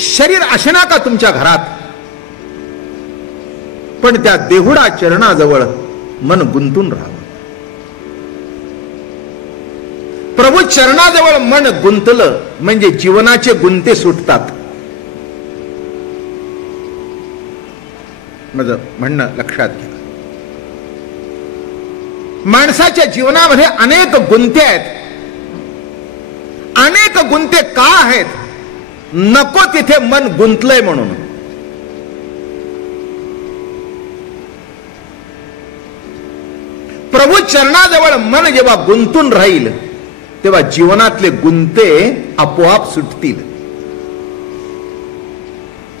शरीर असणार का तुमच्या घरात, पण त्या देहुडा चरणाजवळ मन गुंतून राहावं. प्रभू चरणाजवळ मन गुंतलं म्हणजे जीवनाचे गुंते सुटतात. माझं म्हणणं लक्षात घ्या. माणसाच्या जीवनामध्ये अनेक गुंते आहेत. अनेक गुंते का आहेत? नको तिथे मन गुंतलंय म्हणून. प्रभू चरणाजवळ मन जेव्हा गुंतून राहील तेव्हा जीवनातले गुंते आपोआप सुटतील.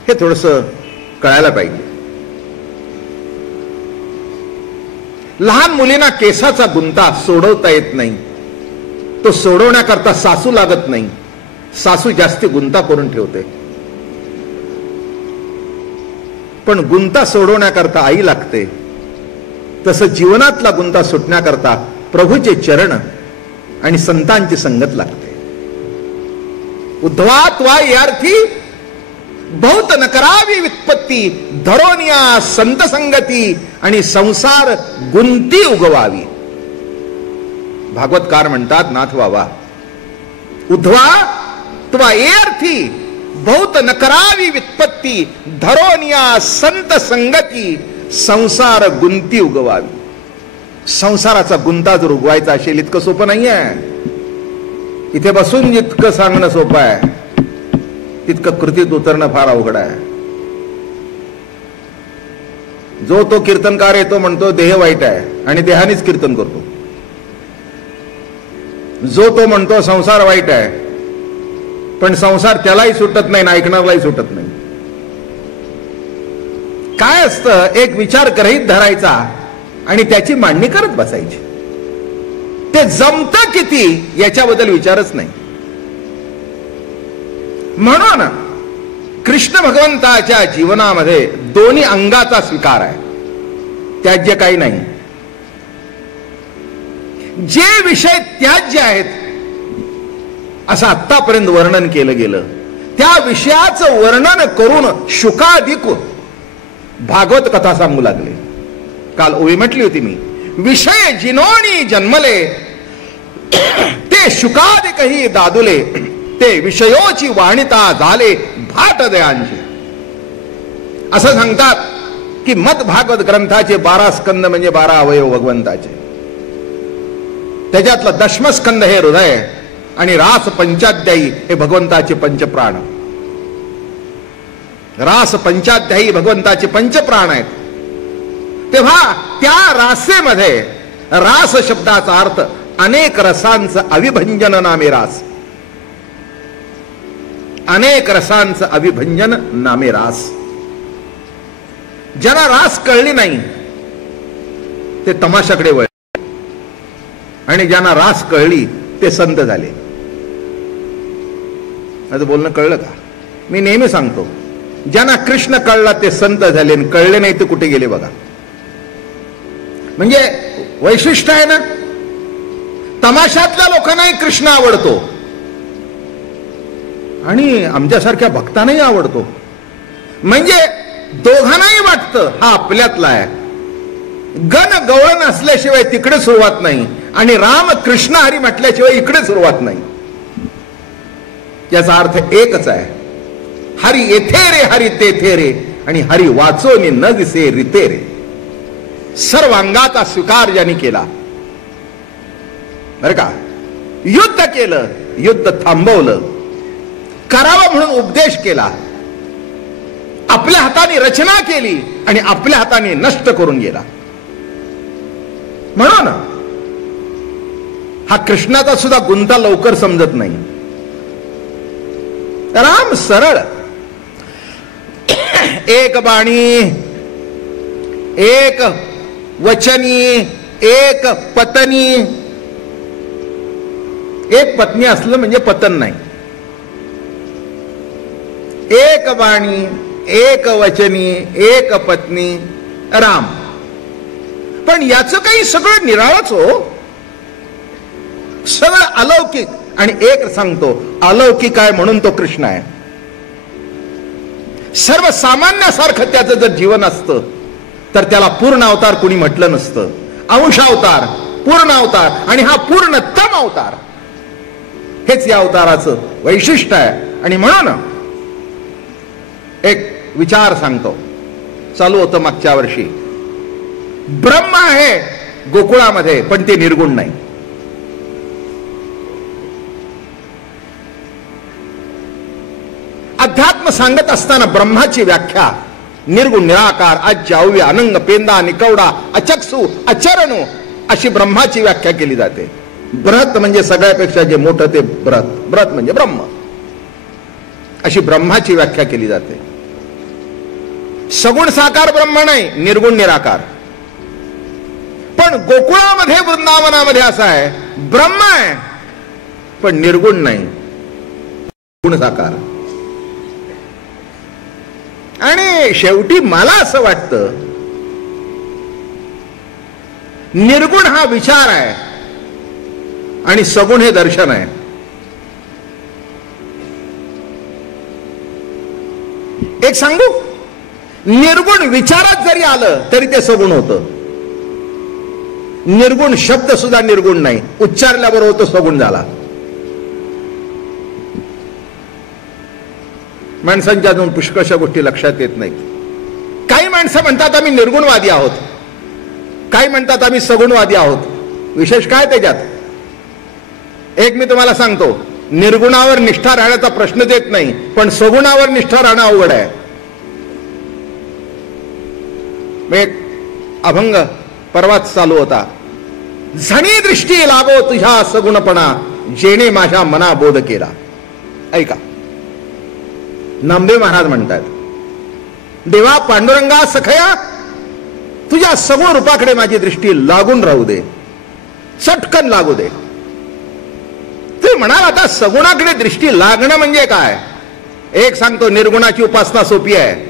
हे थोडस कळायला पाहिजे. लहान मुलींना केसाचा गुंता सोडवता येत नाही. तो सोडवण्याकरता सासू लागत नाही. सासू जास्ती गुंता करून ठेवते. पण गुंता सोडवण्याकरता आई लागते. तसं जीवनातला गुंता सुटण्याकरता प्रभूचे चरण आणि संतांची संगत लागते. उद्धवा त्वा यार्थी बहुत न करावी व्युत्पत्ती, धरोनिया संत संगती आणि संसार गुंती उगवावी. भागवतकार म्हणतात, नाथ बाबा, उद्धवा त्वा यार्थी बहुत न करावी व्युत्पत्ती, धरोनिया संत संगती संसार गुंती उगवावी. संसाराचा गुंता जर उगवायचा असेल इतकं सोपं नाही आहे. इथे बसून जितकं सांगणं सोपं आहे तितकं कृतीत उतरणं फार अवघड आहे. जो तो कीर्तनकार येतो म्हणतो देह वाईट आहे आणि देहानेच कीर्तन करतो. जो तो म्हणतो संसार वाईट आहे पण संसार त्यालाही सुटत नाही ना ऐकणारलाही सुटत नाही. काय असतं, एक विचार गृहीत धरायचा आणि त्याची मांडणी करत बसायची. ते जमतं किती याच्याबद्दल विचारच नाही. म्हणून कृष्ण भगवंताच्या जीवनामध्ये दोन्ही अंगाचा स्वीकार आहे. त्याज्य काही नाही. जे विषय त्याज्य आहेत असं आतापर्यंत वर्णन केलं गेलं त्या विषयाचं वर्णन करून शुकाधिक भागवत कथा सांगू लागले. काल ओवी म्हटली होती मी, विषय जिनोनी जन्मले ते शुकाधिकही दादुले, ते विषयोची वाणिता झाले भाट दयांचे. असं सांगतात की मद भागवत ग्रंथाचे 12 स्कंद म्हणजे 12 अवयव भगवंताचे. त्याच्यातलं दशमस्कंद हे हृदय आणि रास पंचाध्यायी हे भगवंताचे पंचप्राण. रास पंचाध्यायी भगवंताचे पंचप्राण आहेत. तेव्हा त्या रासेमध्ये, रास शब्दाचा अर्थ अनेक रसांचं अविभंजन नामे रास. अनेक रसांचं अविभंजन नामे रास. ज्यांना रास कळली नाही ते तमाशाकडे वळले आणि ज्यांना रास कळली ते संत झाले. माझं बोलणं कळलं का? मी नेहमी सांगतो, ज्यांना कृष्ण कळला ते संत झाले, कळले नाही ते कुठे गेले बघा. म्हणजे वैशिष्ट्य आहे ना. तमाशातल्या लोकांनाही कृष्ण आवडतो आणि आमच्यासारख्या भक्तांनाही आवडतो. म्हणजे दोघांनाही वाटतं हा आपल्यातला आहे. गण गवळण असल्याशिवाय तिकडे सुरुवात नाही आणि राम कृष्ण हरी म्हटल्याशिवाय इकडे सुरुवात नाही. याचा अर्थ एकच आहे, हरी येथे रे हरी तेथे रे आणि हरी वाचोनी न दिसे रिते रे. सर्वांगाचा स्वीकार ज्यांनी केला बर का. युद्ध केलं, युद्ध थांबवलं, करावं म्हणून उपदेश केला, आपल्या हाताने रचना केली आणि आपल्या हाताने नष्ट करून गेला. म्हणून हा कृष्णाचा सुद्धा गुंता लवकर समजत नाही. राम सरळ, एक बाणी, एक वचनी, एक पत्नी. एक पत्नी असलं म्हणजे पतन नाही. एक बाणी, एक वचनी, एक पत्नी राम. पण याचं काही सगळं निराळच हो, सगळं अलौकिक. आणि एक सांगतो, अलौकिक आहे म्हणून तो कृष्ण आहे. सर्वसामान्यासारखं त्याचं जर जीवन असतं तर त्याला पूर्ण अवतार कुणी म्हटलं नसतं. अंश अवतार, पूर्ण अवतार, आणि हा पूर्णतम अवतार, हेच या अवताराचं वैशिष्ट्य आहे. आणि म्हणून एक विचार सांगतो. चालू होतं मागच्या वर्षी, ब्रह्म आहे गोकुळामध्ये पण ते निर्गुण नाही. अध्यात्म सांगत असताना ब्रह्माची व्याख्या निर्गुण, निराकार, आज्य, अव्य, अनंग, पेंदा, निकवडा, अचक्षु, अचरणु अशी ब्रह्माची व्याख्या केली जाते. बृहत म्हणजे सगळ्यापेक्षा जे मोठं ते बृहत, बृहत म्हणजे ब्रह्म, अशी ब्रह्माची व्याख्या केली जाते. सगुण साकार ब्रह्म नाही, निर्गुण निराकार. पण गोकुळामध्ये, वृंदावनामध्ये असं आहे, ब्रह्म आहे पण निर्गुण नाही, गुण साकार. आणि शेवटी मला असं वाटतं, निर्गुण हा विचार आहे आणि सगुण हे दर्शन आहे. एक सांगू, निर्गुण विचारात जरी आलं तरी ते सगुण होतं. निर्गुण शब्द सुद्धा निर्गुण नाही, उच्चारल्याबरोबर होतं सगुण झाला. माणसांच्या अजून पुष्कळशा गोष्टी लक्षात येत नाहीत. काही माणसं म्हणतात आम्ही निर्गुणवादी आहोत, काही म्हणतात आम्ही सगुणवादी आहोत. विशेष काय त्याच्यात? एक मी तुम्हाला सांगतो, निर्गुणावर निष्ठा राहण्याचा प्रश्नच येत नाही, पण सगुणावर निष्ठा राहणं अवघड आहे. एक अभंग परवाच चालू होता, झणी दृष्टी लागो तुझ्या सगुणपणा, जेणे माझ्या मना बोध केला. ऐका, नामदेव महाराज म्हणतात, देवा पांडुरंगा सखया, तुझ्या सगुण रूपाकडे माझी दृष्टी लागून राहू दे, चटकन लागू दे. ते म्हणाल आता सगुणाकडे दृष्टी लागणं म्हणजे काय? एक सांगतो, निर्गुणाची उपासना सोपी आहे.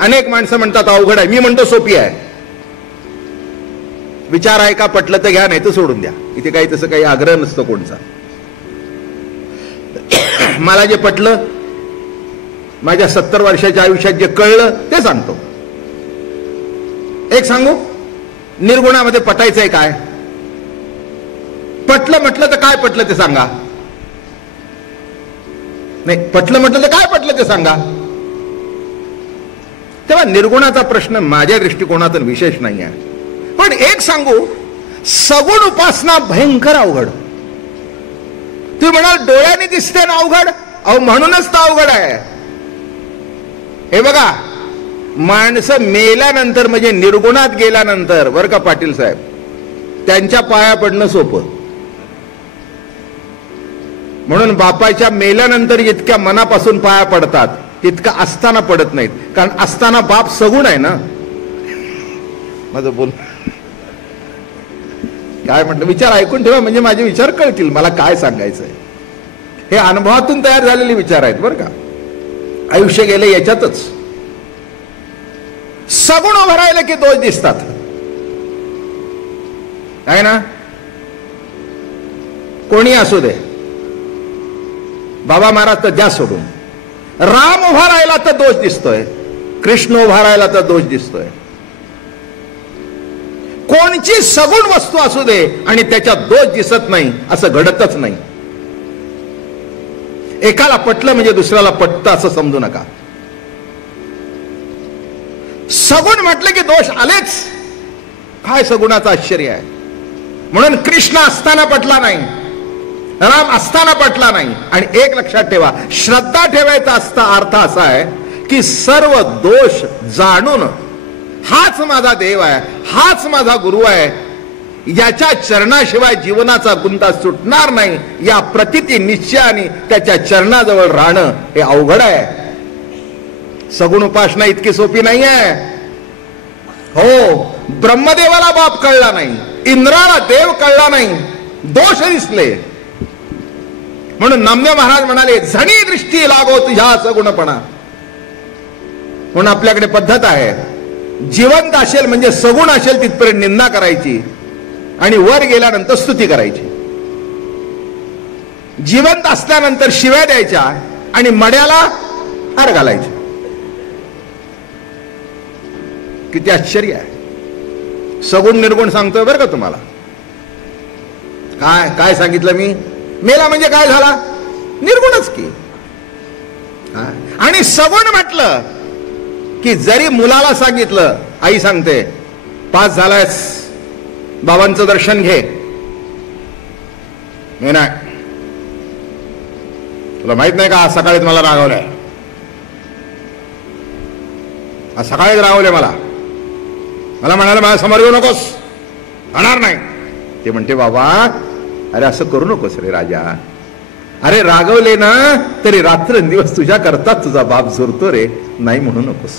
अनेक माणसं म्हणतात अवघड आहे, मी म्हणतो सोपी आहे. विचार आहे का, पटलं तर घ्या, नाही तर सोडून द्या. इथे काही तसं काही आग्रह नसतो कोणचा. मला जे पटलं, माझ्या 70 वर्षाच्या आयुष्यात जे कळलं ते सांगतो. एक सांगू, निर्गुणामध्ये पटायचंय काय? पटलं म्हटलं तर काय पटलं ते सांगा. नाही, पटलं म्हटलं तर काय पटलं ते सांगा. तेव्हा निर्गुणाचा प्रश्न माझ्या दृष्टिकोनातून विशेष नाही आहे. पण एक सांगू, सगुण उपासना भयंकर अवघड. तुम्ही म्हणाल डोळ्याने दिसते ना अवघड, अहो म्हणूनच तर अवघड आहे. हे बघा, माणसं मेल्यानंतर म्हणजे निर्गुणात गेल्यानंतर, बरं का पाटील साहेब, त्यांच्या पाया पडणं सोपं. म्हणून बापाच्या मेल्यानंतर जितक्या मनापासून पाया पडतात तितका असताना पडत नाहीत, कारण असताना बाप सगुण आहे ना. माझं बोल काय म्हटलं, विचार ऐकून ठेवा म्हणजे माझे विचार कळतील मला काय सांगायचंय. हे अनुभवातून तयार झालेले विचार आहेत बरं का. आयुष्य गेलं याच्यातच. सगुण उभं राहिलं की दोष दिसतात, आहे ना. कोणी असू दे, बाबा महाराज तर द्या सोडून. राम उभा राहिला तर दोष दिसतोय, कृष्ण उभा राहिला तर दोष दिसतोय. कोणची सगुण वस्तू असू दे आणि त्याच्यात दोष दिसत नाही असं घडतच नाही. एकाला पटलं म्हणजे दुसऱ्याला पटतं असं समजू नका. सगुण म्हटलं की दोष आलेच. काय सगुणाचं आश्चर्य आहे. म्हणून कृष्ण असताना पटला नाही, राम असताना पटला नाही. आणि एक लक्षात ठेवा, श्रद्धा ठेवायचा असता अर्थ असा आहे की सर्व दोष जाणून हाच माझा देव आहे, हाच माझा गुरु आहे, याच्या चरणाशिवाय जीवनाचा गुंता सुटणार नाही, या प्रतिती निश्चयाने त्याच्या चरणाजवळ राहणं हे अवघड आहे. सगुण उपासना इतकी सोपी नाही आहे. हो, ब्रह्मदेवाला बाप कळला नाही, इंद्राला देव कळला नाही, दोष दिसले. म्हणून नामदेव महाराज म्हणाले, झणी दृष्टी लागो तुझ्या सगुणपणा. म्हणून आपल्याकडे पद्धत आहे, जिवंत असेल म्हणजे सगुण असेल तिथपर्यंत निंदा करायची आणि वर गेल्यानंतर स्तुती करायची. जिवंत असल्यानंतर शिव्या द्यायच्या आणि मड्याला हार घालायचे. किती आश्चर्य आहे. सगुण निर्गुण सांगतोय बरं का तुम्हाला. काय काय सांगितलं मी? मेला म्हणजे काय झाला? निर्गुणच की. आणि सगुण म्हटलं की जरी मुलाला सांगितलं, आई सांगते 5 झालायस, बाबांचं दर्शन घे. नाही, तुला माहित नाही का आज सकाळीच मला रागवलंय, आज सकाळीच रागवले मला म्हणाले माझ्या समोर येऊ नकोस, होणार नाही. ते म्हणते बाबा अरे असं करू नकोस रे राजा, अरे रागवले ना तरी रात्रंदिवस तुझ्या करता तुझा बाप झुरतो रे, नाही म्हणू नकोस.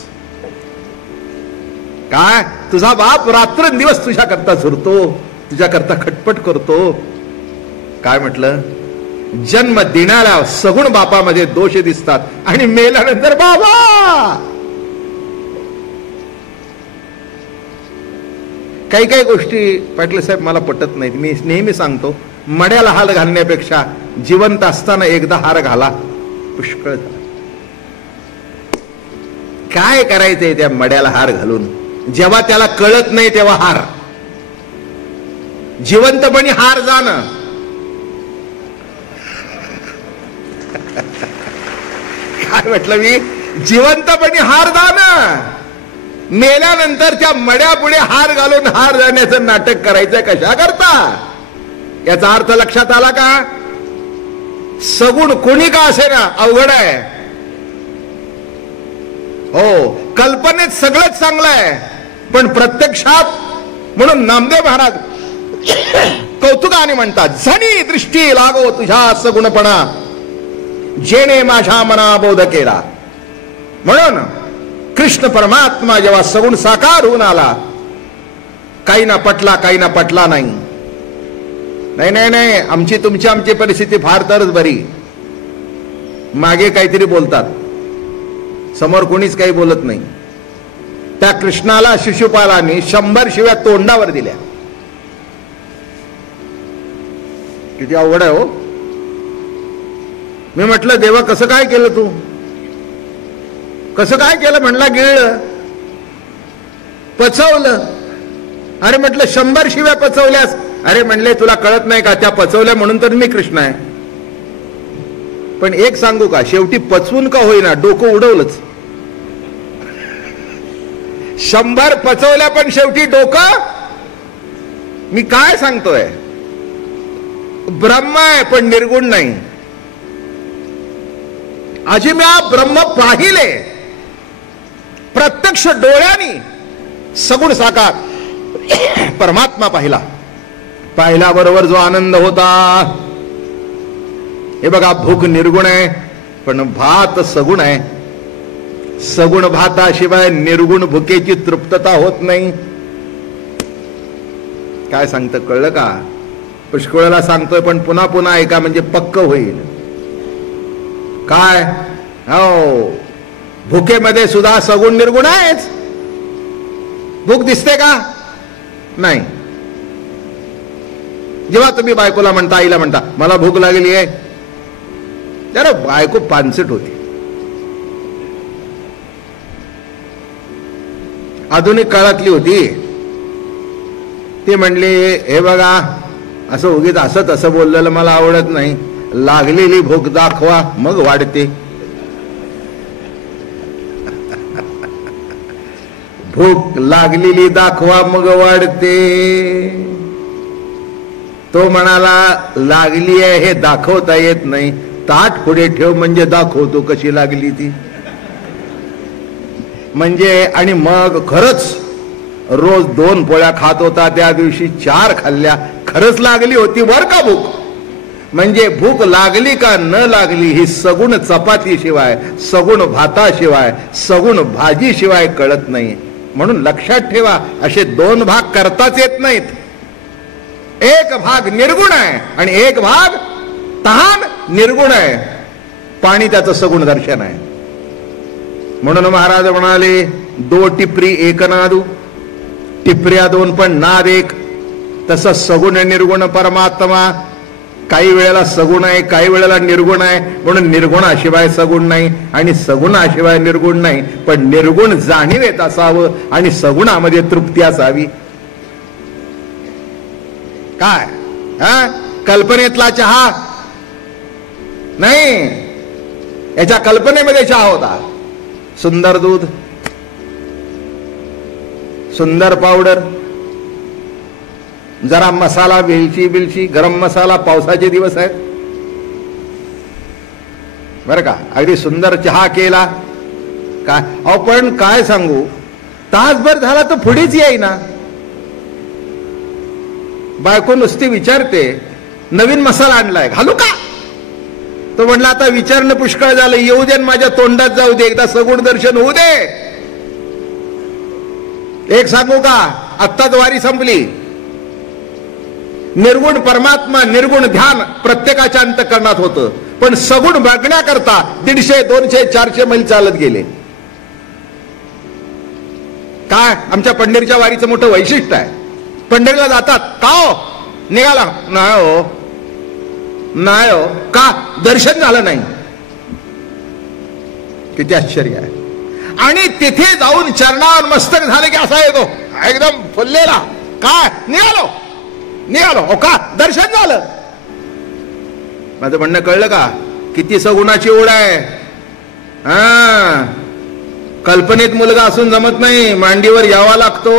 काय तुझा बाप रात्रंदिवस तुझ्या करता झुरतो, तुझ्या करता खटपट करतो. काय म्हटलं? जन्म देणाऱ्या सगुण बापामध्ये दोष दिसतात आणि मेल्यानंतर बाबा. काही काही गोष्टी पाटील साहेब मला पटत नाहीत. मी नेहमी सांगतो मड्याला हार घालण्यापेक्षा जिवंत असताना एकदा हार घाला, पुष्कळ झाला. काय करायचंय त्या मड्याला हार घालून? जेव्हा त्याला कळत नाही तेव्हा हार. जिवंतपणी हार जाणं. काय म्हटलं मी? जिवंतपणी हार जाणं. मेल्यानंतर त्या मड्यापुढे हार घालून हार जाण्याचं नाटक करायचं कशा करता? याचा अर्थ लक्षात आला का? सगुण कोणी का असे ना अवघड आहे. हो, कल्पनेत सगळंच चांगलं आहे, पण प्रत्यक्षात, म्हणून नामदेव महाराज कौतुकाने म्हणतात, झणी दृष्टी लागो तुझ्या सगुणपणा, जेणे माझ्या मना बोध केला. म्हणून कृष्ण परमात्मा जेव्हा सगुण साकार होऊन आला, काही ना पटला, काही ना पटला नाही. नाही नाही नाही, आमची परिस्थिती फार तरच बरी. मागे काहीतरी बोलतात, समोर कोणीच काही बोलत नाही. त्या कृष्णाला शिशुपालाने 100 शिव्या तोंडावर दिल्या. किती अवघड आहे हो. मी म्हटलं देवा कसं काय केलं तू? कसं काय केलं? म्हणला गिळलं, पचवलं. अरे म्हटलं 100 शिव्या पचवल्यास? अरे म्हणले तुला कळत नाही का, त्या पचवल्या म्हणून तर मी कृष्ण आहे. पण एक सांगू का, शेवटी पचवून का होईना डोकं उडवलंच. 100 पचवल्या पण शेवटी डोकं. मी काय सांगतोय? ब्रह्म आहे पण निर्गुण नाही. अजिम्या ब्रह्म पाहिले प्रत्यक्ष डोळ्यांनी, सगुण साकार परमात्मा पाहिला. पाहिल्याबरोबर जो आनंद होता, हे बघा, भूक निर्गुण आहे पण भात सगुण आहे. सगुण भाताशिवाय निर्गुण भुकेची तृप्तता होत नाही. काय सांगतं कळलं का? पुष्कळला सांगतोय पण पुन्हा पुन्हा ऐका म्हणजे पक्क होईल. काय? हो, भुकेमध्ये सुद्धा सगुण निर्गुण आहेच. भूक दिसते का? नाही. जेव्हा तुम्ही बायकोला म्हणता, आईला म्हणता मला भूक लागली आहे, जरा बायको पानसट होती. आधुनिक काळातली होती. ते म्हणले हे बघा, असं उगीच असं तसं बोललेलं मला आवडत नाही. लागलेली भूक दाखवा मग वाढते. भूक लागलेली दाखवा मग वाढते. तो म्हणाला लागली आहे हे दाखवता येत नाही, ताट पुढे ठेव म्हणजे दाखवतो कशी लागली ती. म्हणजे आणि मग खरंच रोज 2 पोळ्या खात होता, त्या दिवशी 4 खाल्ल्या. खरंच लागली होती बर का भूक. म्हणजे भूक लागली का न लागली ही सगुण चपातीशिवाय, सगुण भाताशिवाय, सगुण भाजीशिवाय कळत नाही. म्हणून लक्षात ठेवा, असे 2 भाग करताच येत नाहीत. एक भाग निर्गुण आहे आणि एक भाग तहान निर्गुण आहे. पाणी त्याचं सगुण दर्शन आहे. म्हणून महाराज म्हणाले 2 टिपरी एक नादू, टिपऱ्या 2 पण नाद एक. तसं सगुण निर्गुण परमात्मा काही वेळेला सगुण आहे, काही वेळेला निर्गुण आहे, म्हणून निर्गुणाशिवाय सगुण नाही आणि सगुणाशिवाय निर्गुण नाही, पण निर्गुण जाणीव येत असावं आणि सगुणामध्ये तृप्ती असावी. काय कल्पनेतला चहा नाही, याच्या कल्पनेमध्ये चहा होता. सुंदर दूध, सुंदर पावडर, जरा मसाला, वेलची बिलची, गरम मसाला. पावसाचे दिवस आहेत बरं का, अगदी सुंदर चहा केला. काय अहो, पण काय सांगू, तासभर झाला तर पुढेच येईना. बायको नुसती विचारते, नवीन मसाला आणलाय, घालू का? तो म्हणला, आता विचारणं पुष्कळ झालं, येऊ दे माझ्या तोंडात जाऊ दे, एकदा सगुण दर्शन होऊ दे. एक सांगू का, आत्ताच वारी संपली. निर्गुण परमात्मा, निर्गुण ध्यान प्रत्येकाच्या अंतःकरणात होतं, पण सगुण बघण्याकरता 150, 200, 400 मैल चालत गेले. काय आमच्या पंढरीच्या वारीचं मोठं वैशिष्ट्य आहे. पंढरीला जातात का हो, निघाला नाही हो, नाही हो, का दर्शन झालं नाही. किती आश्चर्य आहे. आणि तिथे जाऊन चरणावर मस्तक झाले की असा येतो एकदम फुललेला. काय निघालो निघालो, हो का दर्शन झालं. माझं म्हणणं कळलं का, किती सगुणाची ओढ आहे. कल्पनेत मुलगा असून जमत नाही, मांडीवर यावा लागतो.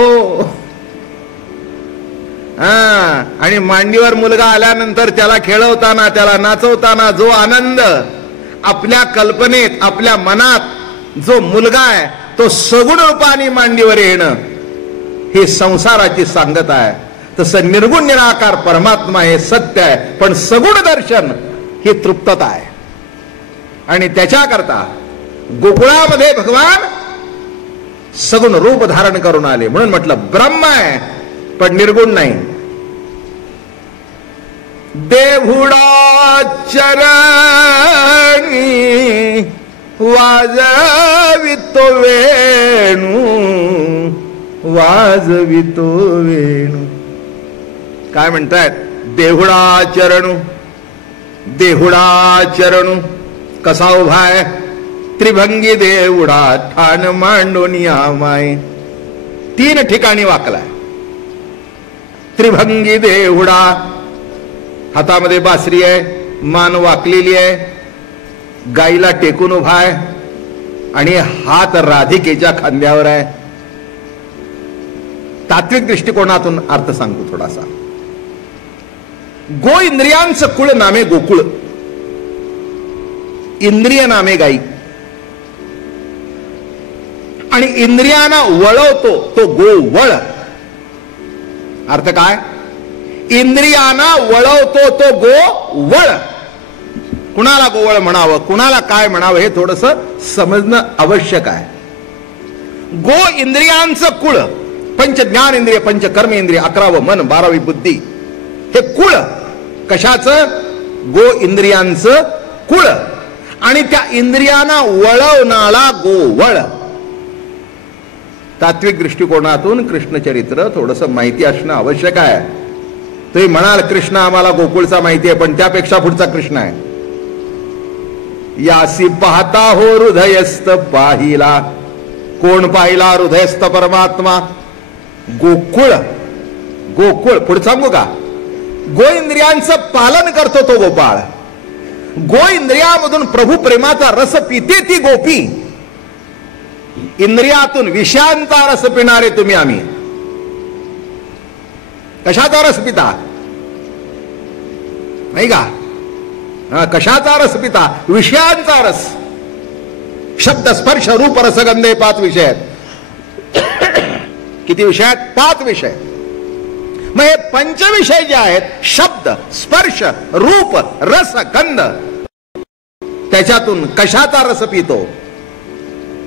आणि मांडीवर मुलगा आल्यानंतर त्याला खेळवताना, त्याला नाचवताना जो आनंद, आपल्या कल्पनेत, आपल्या मनात जो मुलगा आहे तो सगुण रूपाने मांडीवर येणं, ही संसाराची सांगत आहे. तसं निर्गुण निराकार परमात्मा हे सत्य आहे, पण सगुण दर्शन ही तृप्तता आहे. आणि त्याच्याकरता गोकुळामध्ये भगवान सगुण रूप धारण करून आले. म्हणून म्हटलं ब्रह्म आहे पण निर्गुण नाही. देहुडा चरणी वाजवितो वेणू, वाजवितो वेणू. काय म्हणतायत, देहुडा चरणू, देहुडा चरणू कसा उभा आहे. त्रिभंगी देवुडा ठाण मांडून माय. 3 ठिकाणी वाकलाय. त्रिभंगी देवुडा, हातामध्ये बासरी आहे, मान वाकलेली आहे, गाईला टेकून उभा आहे आणि हात राधिकेच्या खांद्यावर आहे. तात्विक दृष्टिकोनातून अर्थ सांगतो थोडासा. गो इंद्रियांचं कुळ नामे गोकुळ, इंद्रिय नामे गाई. आणि इंद्रियांना वळवतो तो गोवळ. अर्थ काय, इंद्रियांना वळवतो तो गोवळ. कुणाला गोवळ म्हणावं, कुणाला काय म्हणावं हे थोडस समजणं आवश्यक आहे. गो इंद्रियांचं कुळ, पंच ज्ञानेंद्रिय, पंच कर्मेंद्रिय, 11वं मन, 12वी बुद्धी, हे कुळ कशाचं, गो इंद्रियांचं कुळ. आणि त्या इंद्रियांना वळवणारा गोवळ. तात्विक दृष्टिकोनातून कृष्णचरित्र थोडस माहिती असणं आवश्यक आहे. तुम्ही म्हणाल कृष्ण आम्हाला गोकुळचा माहिती आहे, पण त्यापेक्षा पुढचा कृष्ण आहे. यासी पाहता हो हृदयस्थ पाहिला. कोण पाहिला, हृदयस्थ परमात्मा. गोकुळ, गोकुळ पुढे सांगू का, गो इंद्रियांचं पालन करतो तो गोपाळ. गो इंद्रियामधून प्रभू प्रेमाचा रस पिते ती गोपी. इंद्रियातून विषयांचा रस पिणारे तुम्ही आम्ही. कशाचा रस पिता नाही का, कशाचा रस पिता, विषयांचा रस. शब्द स्पर्श रूप रसगंधे 5 विषय आहेत. किती विषय आहेत, 5 विषय. मग हे पंचविषय जे आहेत, शब्द स्पर्श रूप रस गंध, त्याच्यातून कशाचा रस पितो,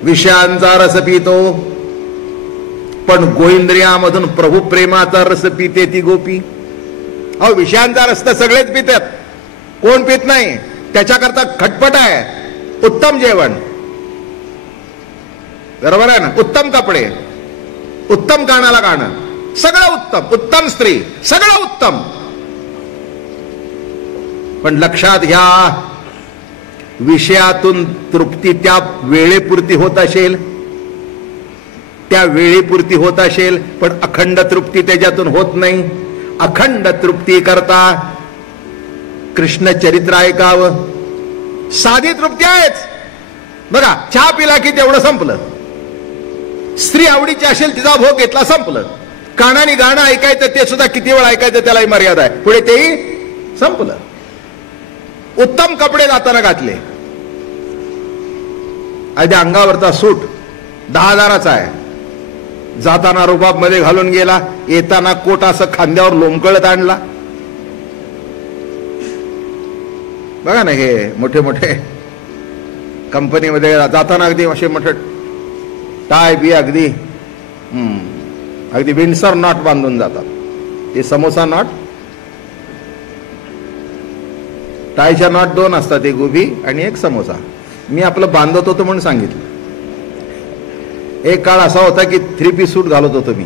विषयांचा रस पितो. पण गोइंद्रियामधून प्रभू प्रेमाचा रस पिते ती गोपी. अहो विषयांचा रस तर सगळेच पितात, कोण पित नाही. त्याच्याकरता खटपट आहे. उत्तम जेवण, बरोबर आहे ना, उत्तम कपडे, उत्तम कानाला गाणं, सगळं उत्तम, उत्तम स्त्री, सगळं उत्तम. पण लक्षात घ्या, विषयातून तृप्ती त्या वेळेपुरती होत असेल, त्या वेळेपुरती होत असेल, पण अखंड तृप्ती त्याच्यातून होत नाही. अखंड तृप्ती करता कृष्ण चरित्र ऐकावं. साधी तृप्ती आहेच. बघा, चहा पिला की तेवढं संपलं. स्त्री आवडीची असेल, तिचा भोग घेतला, संपलं. कानाने गाणं ऐकायचं, ते सुद्धा किती वेळ ऐकायचं त्यालाही मर्यादा आहे, पुढे तेही संपलं. उत्तम कपडे जाताना घातले, अगदी अंगावरचा सूट 10,000चा आहे, जाताना रुबाब मध्ये घालून गेला, येताना कोट असं खांद्यावर लोंबकळत आणला. बघा ना, हे मोठे मोठे कंपनीमध्ये जाताना अगदी असे मोठे टाय बी अगदी विंडसर नॉट बांधून जातात. हे समोसा नॉट, टायच्या नॉट 2 असतात, एक उभी आणि एक समोसा. मी आपलं बांधत होतो म्हणून सांगितलं. एक काळ असा होता की 3 पीस सूट घालत होतो मी,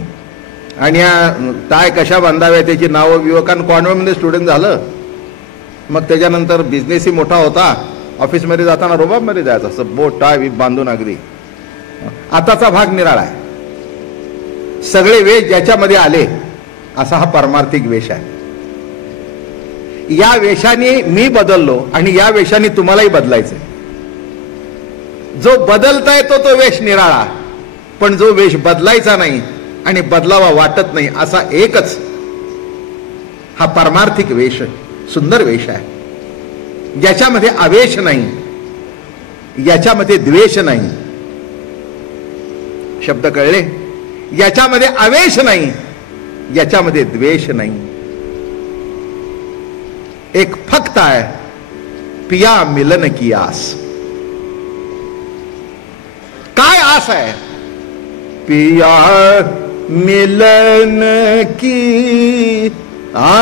आणि या टाय कशा बांधाव्या त्याची नावं विवेकान कॉन्व्हेंटमध्ये स्टुडंट झालं. मग त्याच्यानंतर बिझनेसही मोठा होता, ऑफिसमध्ये जाताना रोबाबमध्ये जायचं असं, बोट टाय बांधून अगदी. आताचा भाग निराळा आहे. सगळे वेश ज्याच्यामध्ये आले असा हा पारमार्थिक वेश आहे. या वेशाने मी बदललो आणि या वेशाने तुम्हालाही बदलायचंय. जो बदलता येतो तो वेश निराळा, पण जो वेश बदलायचा नाही आणि बदलावा वाटत नाही असा एकच हा पारमार्थिक वेश, सुंदर वेश आहे. याच्यामध्ये आवेश नाही, याच्यामध्ये द्वेष नाही. शब्द कळले? याच्यामध्ये आवेश नाही, याच्यामध्ये द्वेष नाही. एक फक्त आहे, पिया मिलन की आस. काय आस आहे? पिया मिलन की आस,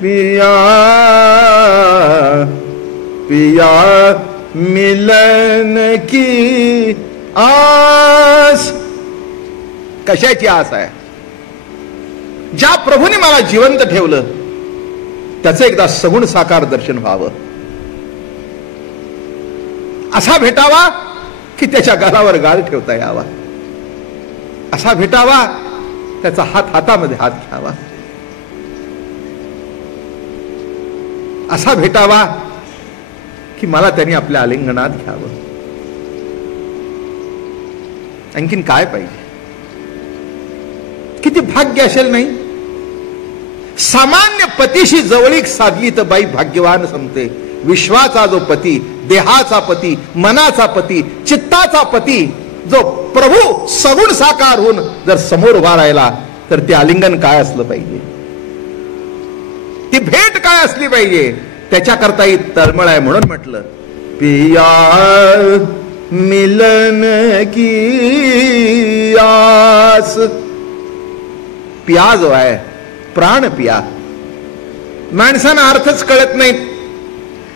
पिया पिया मिलन की आस. कशाची आस आहे? ज्या प्रभूने मला जिवंत ठेवलं त्याचं एकदा सगुण साकार दर्शन व्हावं, असा भेटावा की त्याच्या गालावर गाल ठेवता यावा, असा भेटावा त्याचा हात हातामध्ये हात घ्यावा, असा भेटावा की मला त्यांनी आपल्या आलिंगनात घ्यावं. आणखीन काय पाहिजे? किती भाग्य असेल नाही? सामान्य पतीशी जवळीक साधली तर बाई भाग्यवान समते. विश्वाचा जो पती, देहाचा पती, मनाचा पती, चित्ताचा पती, जो प्रभू सगुण साकार होऊन जर समोर उभा राहिला तर ते आलिंगन काय असलं पाहिजे, ती भेट काय असली पाहिजे, त्याच्याकरता ही तळमळ आहे. म्हणून म्हटलं पिया मिलन की आस. पिया जो आहे, प्राण पिया. माणसांना अर्थच कळत नाही.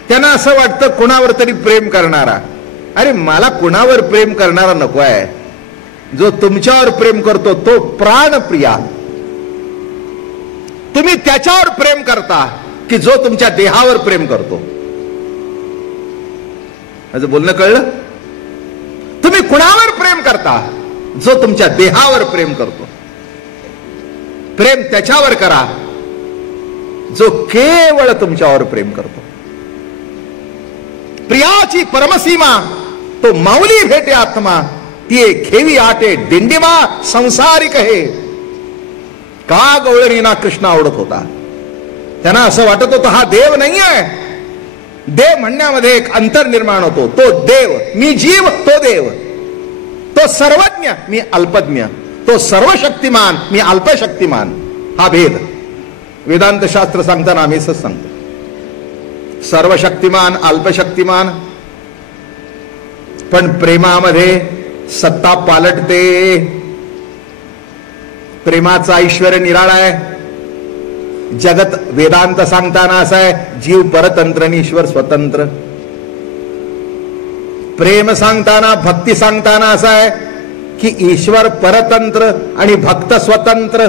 त्यांना असं वाटतं कुणावर तरी प्रेम करणारा. अरे मला कुणावर प्रेम करणारा नको आहे, जो तुमच्यावर प्रेम करतो तो प्राण प्रिया. तुम्ही त्याच्यावर प्रेम करता की जो तुमच्या देहावर प्रेम करतो. माझं बोलणं कळलं? तुम्ही कुणावर प्रेम करता? जो तुमच्या देहावर प्रेम करतो. प्रेम त्याच्यावर करा जो केवळ तुमच्यावर प्रेम करतो. प्रियाची परमसीमा तो माऊली भेटे आत्मा, ती खेवी आटे दिंडीमा संसारिक हे. का गवळणींना कृष्ण आवडत होता? त्यांना असं वाटत होतं हा देव नाही आहे. देव म्हणण्यामध्ये एक अंतर निर्माण होतो. तो देव, मी जीव, तो देव. तो सर्वज्ञ, मी अल्पज्ञ. तो सर्वशक्तिमान, मी अल्पशक्तिमान. हा भेद वेदांत शास्त्र सांगताना आम्ही असंच सांगतो. सर्वशक्तिमान, अल्पशक्तिमान. पण प्रेमामध्ये सत्ता पालटते. प्रेमाचं ऐश्वर्य निराळा आहे. जगत वेदांत सांगताना असं आहे, जीव परतंत्र आणि ईश्वर स्वतंत्र. प्रेम सांगताना, भक्ती सांगताना असं आहे की ईश्वर परतंत्र आणि भक्त स्वतंत्र.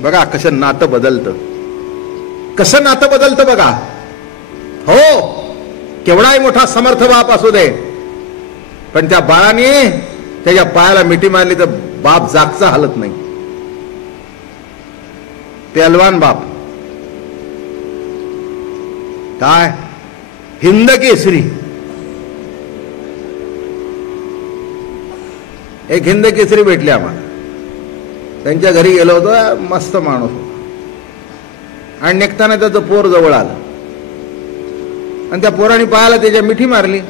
बघा कसं नातं बदलतं, कसं नातं बदलतं बघा. हो, केवढाही मोठा समर्थ बाप असू दे, पण त्या बाळाने त्याच्या पायाला मिठी मारली तर बाप जागचा हालत नाही. पेलवान बाप, काय हिंद केसरी, एक हिंद केसरी भेटले आम्हाला. त्यांच्या घरी गेलो होतो, मस्त माणूस होता. आणि निघताना त्याचं पोर जवळ आलं आणि त्या पोराने पायाला त्याच्या मिठी मारली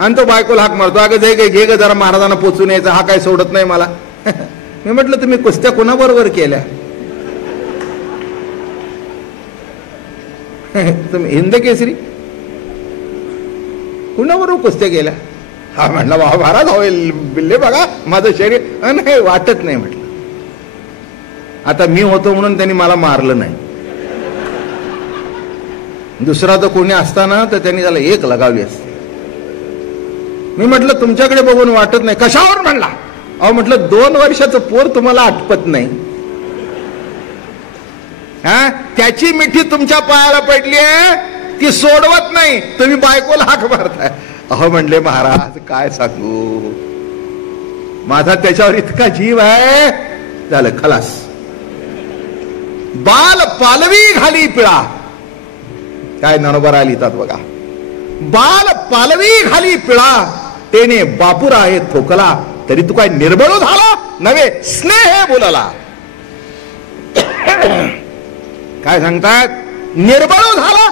आणि तो बायकोला हाक मारतो, अगं जाई घे ग जरा महाराजांना पोचून यायचं, हा काय सोडत नाही मला. मी म्हटलं तुम्ही कुस्त्या कोणाबरोबर केल्या? तुम्ही हिंद केसरी कुणाबरोबर कुस्त्या केल्या? हा म्हटलं बाबा महाराज होईल बिल्ले बघा माझं शरीर, नाही वाटत नाही म्हटलं. आता मी होतो म्हणून त्यांनी मला मारलं नाही, दुसरा तर कोणी असताना तर त्यांनी त्याला एक लगावली असते. मी म्हटलं तुमच्याकडे बघून वाटत नाही. कशावर म्हणला? अहो म्हटलं 2 वर्षाचं पोर तुम्हाला आठवत नाही, हा त्याची मिठी तुमच्या पायाला पडली आहे, ती सोडवत नाही, तुम्ही बायकोला हाक मारताय. अहो म्हणले महाराज काय सांगू, माझा त्याच्यावर इतका जीव आहे. झालं खलास. बाल पालवी घाली पिळा, काय नरोबरा लिहितात बघा. बाल पालवी घाली पिळा, तेने बापुरा आहे थोकला, तरी तू काय निर्बळ झाला नव्हे स्नेह बोलला. काय सांगतात? निर्बळ झाला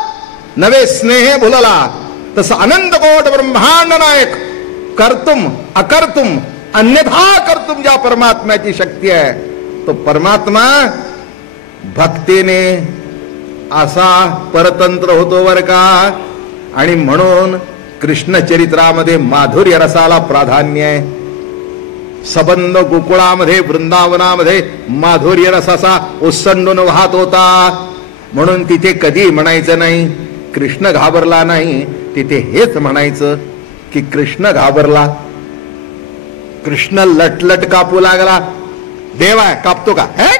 नव्हे स्नेह बोलला. तसं अनंत कोट ब्रह्मांड नायक कर्तुम अकर्तुम अन्यथा कर्तुम ज्या परमात्म्याची शक्ती आहे, तो परमात्मा भक्तीने असा परतंत्र होतो बर का. आणि म्हणून कृष्ण चरित्रामध्ये माधुर्य रसाला प्राधान्य आहे. सबंध गोकुळामध्ये वृंदावनामध्ये माधुर्य रसाचा ओसंडून वाहत होता. म्हणून तिथे कधी म्हणायचं नाही कृष्ण घाबरला नाही, तिथे हेच म्हणायचं की कृष्ण घाबरला. कृष्ण लटलट कापू लागला, देव आहे कापतो का? हे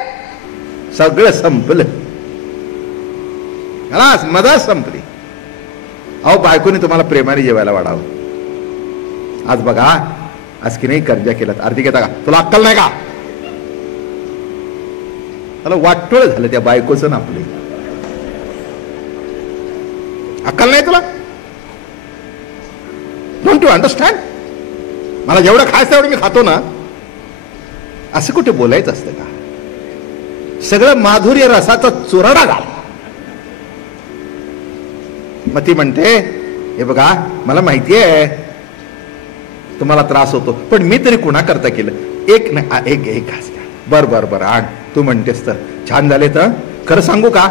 सगळं संपलं, मजा संपली. अहो बायकोनी तुम्हाला प्रेमाने जेवायला वाढावं. आज बघा, आज की नाही कर्जा केलात, अर्धी घेता का? तुला अक्कल नाही का? त्याला वाटोळ झालं त्या बायकोचं ना आपले. अक्कल नाही तुला? Don't you understand? मला जेवढं खायचं तेवढं मी खातो ना, असं कुठे बोलायचं असतं का? सगळं माधुर्य रसाचा चुराडा झाला. मग ती म्हणते हे बघा मला माहिती आहे तुम्हाला त्रास होतो, पण मी तरी कुणा करता केलं? एक नाही एक घास. बर बर बर आण, तू म्हणतेस तर छान झाले. तर खरं सांगू का,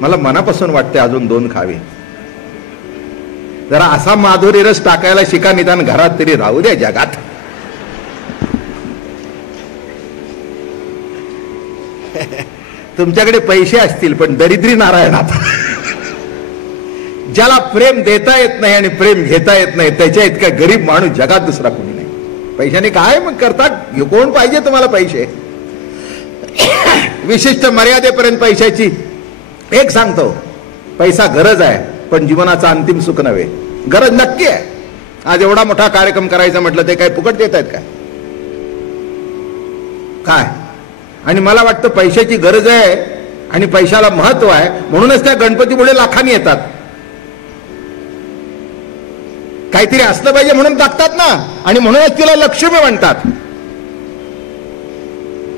मला मनापासून वाटते अजून 2 खावे. जरा असा माधुर्य रस टाकायला शिका, निदान घरात तरी राहू द्या जगात. तुमच्याकडे पैसे असतील पण दरिद्री नारायणात. ज्याला प्रेम देता येत नाही आणि प्रेम घेता येत नाही, त्याच्या इतका गरीब माणूस जगात दुसरा कोणी नाही. पैशाने काय मग करतात? कोण पाहिजे तुम्हाला पैसे? विशिष्ट मर्यादेपर्यंत पैशाची. एक सांगतो, पैसा गरज आहे पण जीवनाचं अंतिम सुख नव्हे. गरज नक्की आहे. आज एवढा मोठा कार्यक्रम करायचा म्हटलं ते काय फुकट देत आहेत काय? आणि मला वाटतं पैशाची गरज आहे आणि पैशाला महत्व आहे, म्हणूनच त्या गणपतीपुढे लाखांनी येतात. काहीतरी असलं पाहिजे म्हणून टाकतात ना, आणि म्हणूनच तिला लक्ष्मी म्हणतात.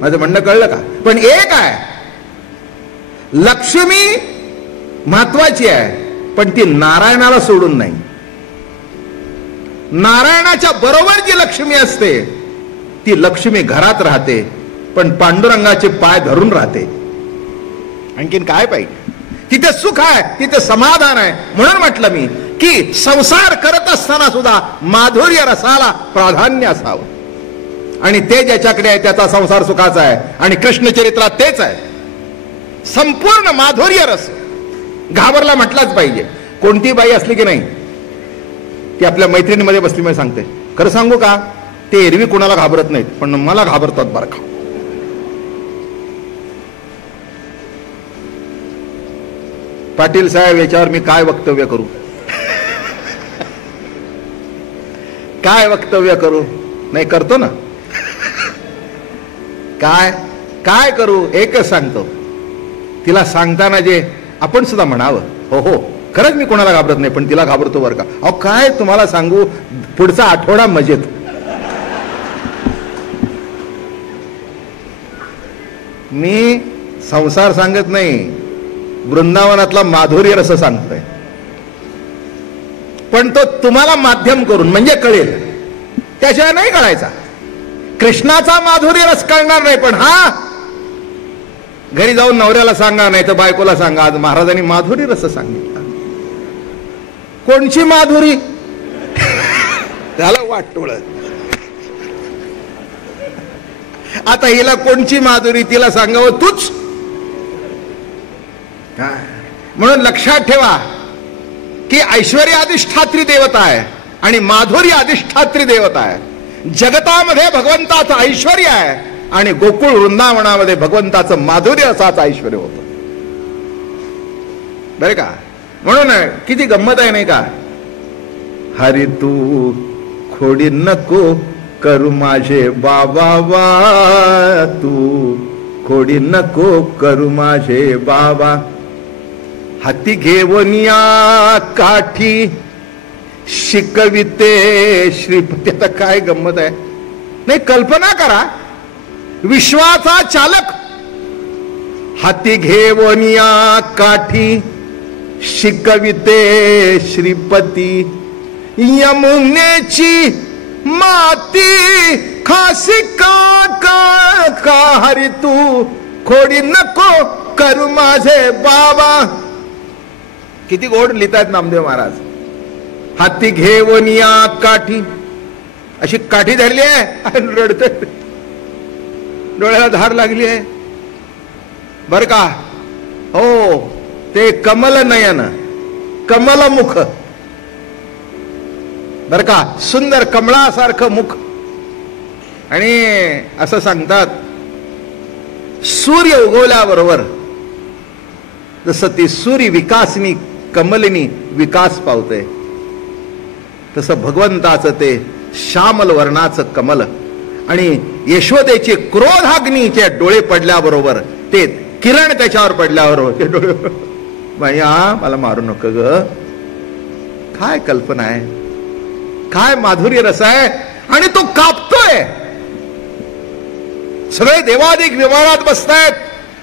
माझं म्हणणं कळलं का? पण एक आहे, लक्ष्मी महत्वाची आहे पण ती नारायणाला सोडून नाही. नारायणाच्या बरोबर जी लक्ष्मी असते ती लक्ष्मी घरात राहते पण पांडुरंगाचे पाय धरून राहते. आणखीन काय पाहिजे? तिथे सुख आहे, तिथे समाधान आहे. म्हणून म्हटलं मी की संसार करत असताना सुद्धा माधुर्य रसाला प्राधान्य असावं, आणि ते ज्याच्याकडे आहे त्याचा संसार सुखाचा आहे. आणि कृष्ण चरित्रात तेच आहे, संपूर्ण माधुर्य रस. घाबरला म्हटलाच पाहिजे. कोणती बाई असली की नाही ती आपल्या मैत्रिणीमध्ये बसली मी सांगते, खरं सांगू का, ते एरवी कोणाला घाबरत नाहीत पण मला घाबरतात बरं का. पाटील साहेब याच्यावर मी काय वक्तव्य करू? काय वक्तव्य करू? नाही करतो ना. काय काय करू एकच सांगतो. तिला सांगताना जे आपण सुद्धा म्हणावं, हो हो खरंच मी कोणाला घाबरत नाही, पण तिला घाबरतो बरं का. अहो काय तुम्हाला सांगू, पुढचा आठवडा मजेत. मी संसार सांगत नाही, वृंदावनातला माधुर्य रस सांगतोय. पण तो तुम्हाला माध्यम करून म्हणजे कळेल, त्याशिवाय नाही कळायचा. कृष्णाचा माधुर्य रस कळणार नाही, पण हा घरी जाऊन नवऱ्याला सांगा, नाही तर बायकोला सांगा, आज महाराजांनी माधुर्य रस सांगितला. कोणची माधुरी? त्याला वाटोळ. आता हिला कोणची माधुरी, तिला सांगावं तूच. म्हणून लक्षात ठेवा की ऐश्वर्य अधिष्ठात्री देवता आहे आणि माधुर्य अधिष्ठात्री देवता आहे. जगतामध्ये भगवंताचं ऐश्वर्य आहे आणि गोकुळ वृंदावनामध्ये भगवंताचं माधुर्य असाच ऐश्वर्य होतं, बरे का. म्हणून किती गंमत आहे नाही का. हरी तू खोडी नको करू माझे बाबा वा, तू खोडी नको करू माझे बाबा. हाती घेऊन या काठी शिकविते श्रीपती. आता काय गंमत आहे नाही, कल्पना करा. विश्वाचा चालक हाती घेऊन या काठी शिकविते श्रीपती. यमुनेची माती खासी का का का. हरी तू खोडी नको करू माझे बाबा. किती गोड लिहितात नामदेव महाराज. हाती घेऊन या काठी, अशी काठी धरली आहे आणि रडते, डोळ्याला धार लागली आहे बर का. हो ते कमल नयन कमल मुख बर का, सुंदर कमळासारखं मुख. आणि असं सांगतात सूर्य उगवल्याबरोबर जसं ती सूर्य विकासनी कमलिनी विकास पावते, तसं भगवंताचं ते श्यामल वर्णाचं कमल आणि यशोदेचे क्रोधाग्नीचे डोळे पडल्याबरोबर ते किरण त्याच्यावर पडल्यावर ते डोळे, मैया मला मारू नको ग. काय कल्पना आहे, काय माधुर्य रस आहे. आणि तो कापतोय. सगळे देवादिक विमानात बसतायत.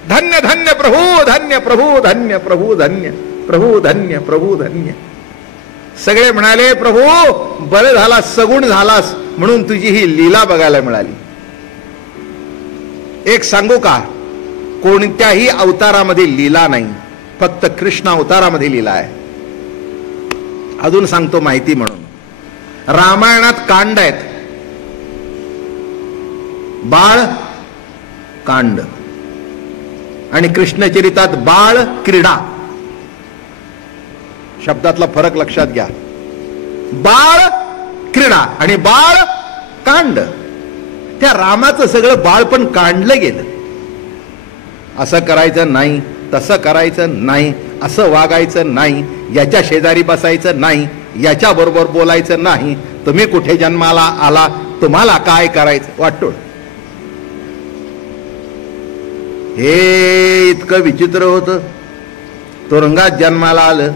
धन्य धन्य प्रभू, धन्य प्रभू, धन्य प्रभू, धन्य प्रभू, धन्य प्रभू, धन्य. सगळे म्हणाले प्रभू बरं झाला, सगुण झालास म्हणून तुझी ही लीला बघायला मिळाली. एक सांगू का, कोणत्याही अवतारामध्ये लीला नाही, फक्त कृष्ण अवतारामध्ये लीला आहे. अजून सांगतो माहिती म्हणून. रामायणात कांड आहेत, बाळ कांड, आणि कृष्णचरितात बाळ क्रीडा. शब्दातला फरक लक्षात घ्या. बाळ क्रीडा आणि बाळ कांड. त्या रामाचं सगळं बाळपण कांडलं गेलं. असं करायचं नाही, तसं करायचं नाही, असं वागायचं नाही, याच्या शेजारी बसायचं नाही, याच्या बरोबर बोलायचं नाही, तुम्ही कुठे जन्माला आला, तुम्हाला काय करायचं. वाटोळ. हे इतकं विचित्र होतं. तुरुंगात जन्माला आलं.